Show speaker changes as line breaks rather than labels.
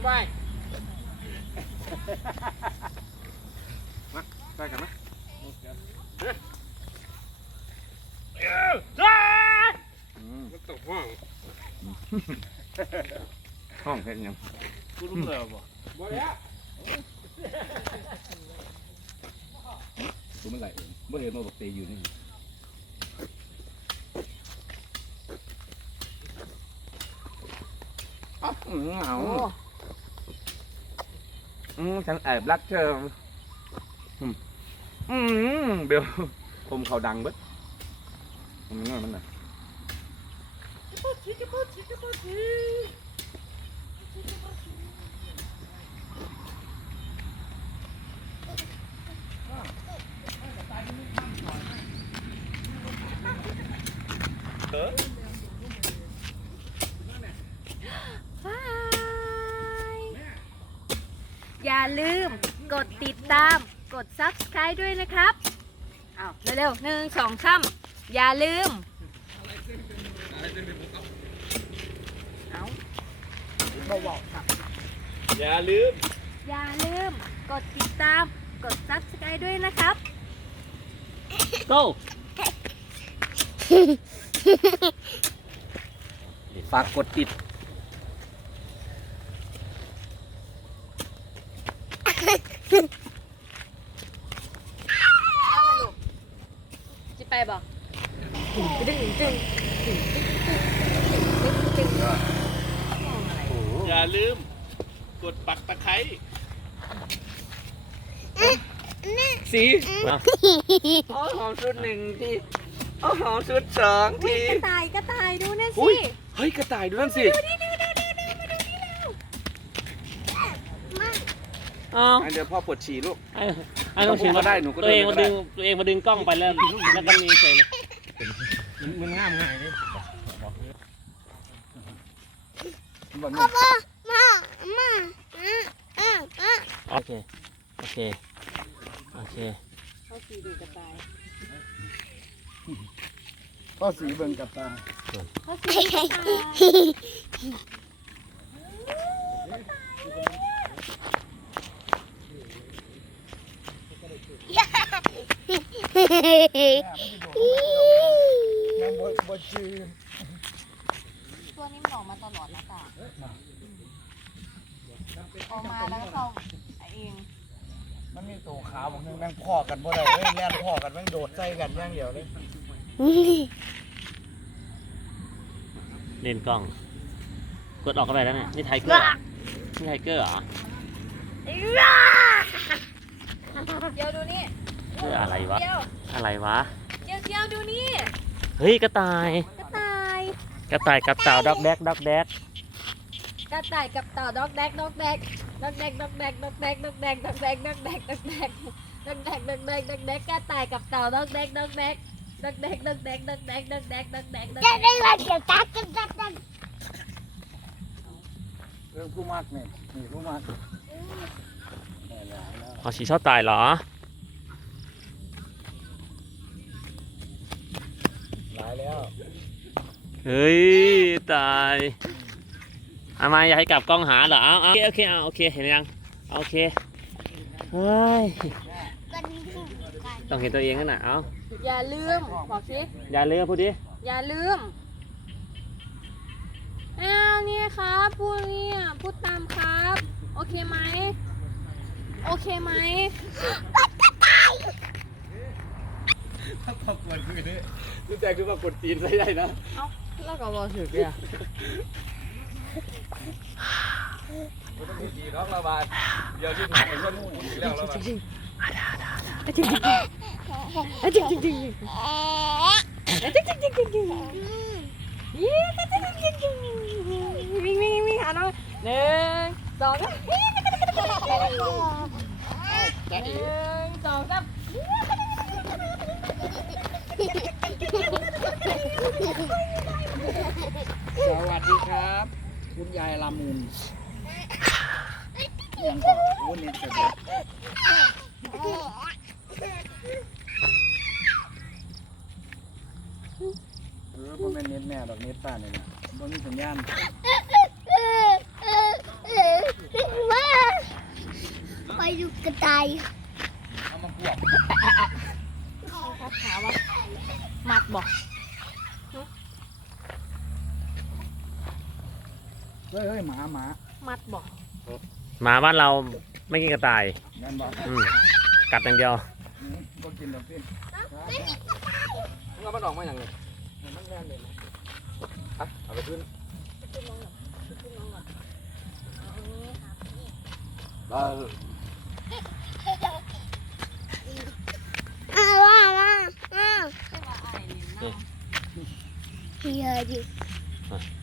ไปมาไปกันไหมมันตกห้องห้องแค่ยังกูรู้เลยบ่บ่แล้วกูไม่ไหลบ่เห็นมาบอกเตยอยู่นี่เอาฉันแอบรักเธอเบลผมเขาดังเบิดมันง่ายมันน่ะ
อย่าลืมกดติดตามกด Subscribe ด้วยนะครับอ้าวเร็วๆ1 2 3อย่าลืม
อย่าลืม
กดติดตามกด Subscribe ด้วยนะครับ
go
ฝากกดติด
จะไปบอก
อย่าลืมกดปักตะไคร้สีโอ้หอมชุด1 ทีโอ้หอมชุด2 ที
กระต่ายดูนะสิ
เฮ้ยกระต่ายดูนั่นสิเดี๋ยวพ่อปวดฉี่ลูก
ไอ้ต้องฉีด
ก็ได้หนูก็
ตัวเองมาดึงกล้องไปแล้วก็มีเฉยเลย
มันง่ายดิ
โอเค
เขาสีดูกระต่าย
ก็สีเบิ่งกับตา
เขาสีกระต่ายตัวนี้มันออกมาตลอดนะตาออกมาแล้วก็เข้าเอง
มันมีตัวขาวบางทีแม่งพ่อกันบ่ได้เว้ยแล่นพ่อกันแม่งโดดใส่กันอย่างเดียวเลย
เล่นกล้องกดออกกันไปแล้วเนี่ยนี่ไทเกอร์เหรอ
เดี๋ยวดูนี่
อะไรวะเ
ดี๋ยวดูนี่
เฮ้ยกระต่ายกับเต่าด็อกแดก
กระต่ายกับเต่าด็อกแดกกระต่ายกับเต่าด็อกแดกกระต่ายกับเต่าด็อกแดก
จะได้ว่าเดี๋ยวจัด
เรื่องผู้มากเนี่ยนี่ผู้มาก
อ๋อฉีชอบตายเหรอ
หลายแล้ว
เฮ้ยตายเอามาอยากให้กลับกล้องหาเหรอเอาโอเคเห็นยังโอเคเฮ้ยต้องเห็นตัวเองกันนะเอา
อย่าลืมบอกสิ
อย่าลืมพูดดิ
อย่าลืมเนี่ยครับพูดตามครับโอเคไหม
ถ้าปรากฏคือนี่รู้ใจคือปรากฏตีนใส่ได้นะ
เอ้าแล้วก็บอกถึกเนี่ย
มันต้องมีดีน้องระบาดเดี๋ยวที่ถ่ายก็นู่นแล้วระบาด
จริงวิ่งหาน้อง1 2 3
สวัสดีครับคุณยายละมุนยังกวันนี้จะบ่แม่นเน็ตแม่ดอกเน็ตป้านี่นะบ่มีสัญญาณ
ตาย
เอามาขวบ
ถามว่ามัดบอก
เฮ้ยหมา
มัดบอก
หมาบ้านเราไม่กินกระต่าย
แม่นบอก
กัดอย่างเดียว
ก็กินดอกสิมึงเอามันออกมาอย่างไรมันแม่นเลยอ่ะเอาไปขึ้น
ว่าเฮียดิ